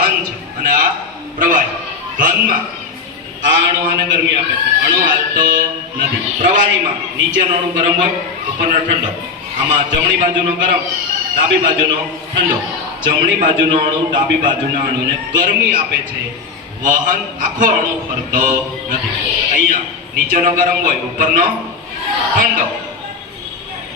ઘન છે અને આ પ્રવાહી ઘનમાં આ અણુ આને ગરમી આપે છે. અણુ હાલતો નથી. પ્રવાહીમાં નીચેનો અણુ ગરમ હોય, ઉપરનો ઠંડો. આમાં જમણી બાજુનો ગરમ, ડાબી બાજુનો ઠંડો. જમણી બાજુનો અણુ ડાબી બાજુના અણુને ગરમી આપે છે. વહન આખો અણુ ફરતો નથી. અહીંયા નીચેનો ગરમ હોય, ઉપરનો ઠંડો.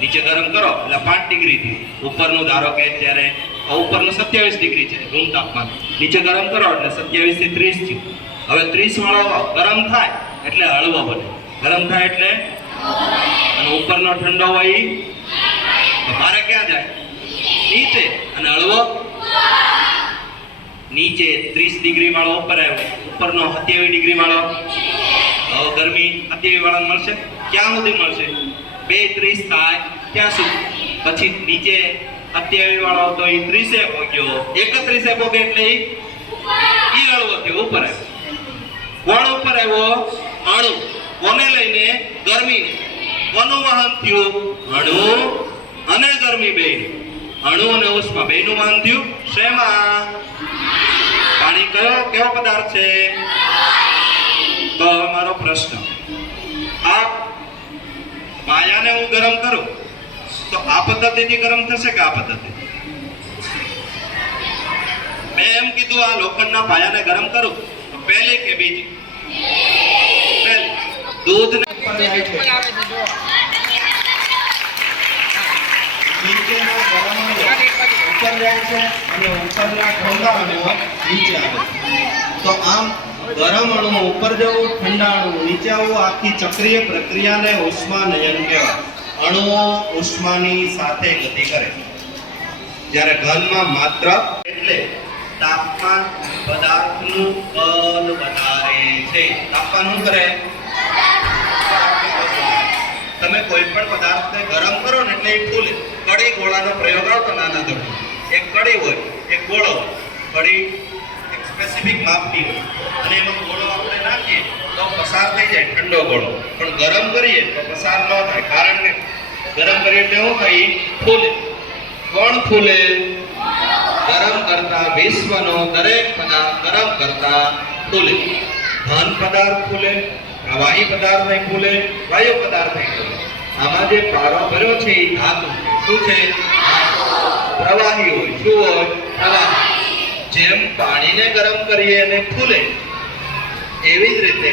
નીચે ગરમ કરો એટલે પાંચ ડિગ્રી ઉપરનું ધારો કે અત્યારે આ ઉપરનું સત્યાવીસ ડિગ્રી છે રૂમ તાપમાન. નીચે ગરમ કરો એટલે સત્યાવીસથી ત્રીસ થયું. હવે ત્રીસ વાળો ગરમ થાય એટલે હળવો બને. ગરમ થાય એટલે? અને ઉપરનો ઠંડો હોય તો મારે ક્યાં જાય? નીચે. અને હળવો? નીચે ત્રીસ ડિગ્રી વાળો ઉપર આવ્યો. ઉપરનો સત્યાવીસ ડિગ્રી વાળો? ગરમી સત્યાવીસ વાળા મળશે? ક્યાં સુધી મળશે? બે ત્રીસ થાય, ત્યાં સુધી. પછી નીચે અત્યાવી વાળો તો એ ત્રીસે ભોગ્યો એકત્રીસે ભોગે એટલે ઈ અળવો થયો ઉપર આવ્યો કોણ ઉપર આવ્યો અણુ કોને લઈને? ગરમીને. કોનું વહન થયું, અણુ અને ગરમી બે. અણુ અને ઉષ્મા બેનું વહન થયું. શેમાં? પાણી કયો, કેવો પદાર્થ છે? તો અમારો પ્રશ્ન. આ પાયાને હું ગરમ કરું, તો આ પદ્ધતિથી ગરમ થશે કે આ પદ્ધતિ? મેં એમ કીધું, આ લોખંડના પાયાને ગરમ કરું, તો પહેલી કે બીજી? પહેલી. દૂધને ઉપર અને ઉપરના ઠંડા નીચે આવે. તો આમ ગરમ અણુ ઉપર જવું ઠંડા અણુ નીચે આવવું આખી ચક્રીય પ્રક્રિયાને ઉષ્માનયન કહેવાય. અણુઓ ઉષ્માની સાથે ગતિ કરે. જ્યારે ઘનમાં માત્ર એટલે તાપમાન પદાર્થનું કદ વધારે છે. તાપમાન શું કરે? તમે કોઈ પણ પદાર્થને ગરમ કરો ને એટલે એ ફૂલે. કડી ગોળાનો પ્રયોગ આવતો નાના ધોરણે એક કડી હોય, એક ગોળો કડી સ્પેસિફિક માપની હોય. અને એમાં ગોળો આપણે નાખીએ તો પસાર થઈ જાય, ઠંડો ગોળો. પણ ગરમ કરીએ તો પસાર ન થાય, કારણ કે ગરમ કરીએ એટલે શું થાય? ફૂલે. કોણ ફૂલે? ગરમ કરતા વિશ્વનો દરેક પદાર્થ ગરમ કરતા ફૂલે. ધન પદાર્થ ફૂલે, પ્રવાહી પદાર્થ નહીં ફૂલે, વાયુ પદાર્થ નહીં ફૂલે. આમાં જે પારો ભર્યો છે એ ધાતુ શું છે? પ્રવાહી હોય. શું હોય? પ્રવાહી. જેમ પાણીને ગરમ કરીએ અને ફૂલે એવી જ રીતે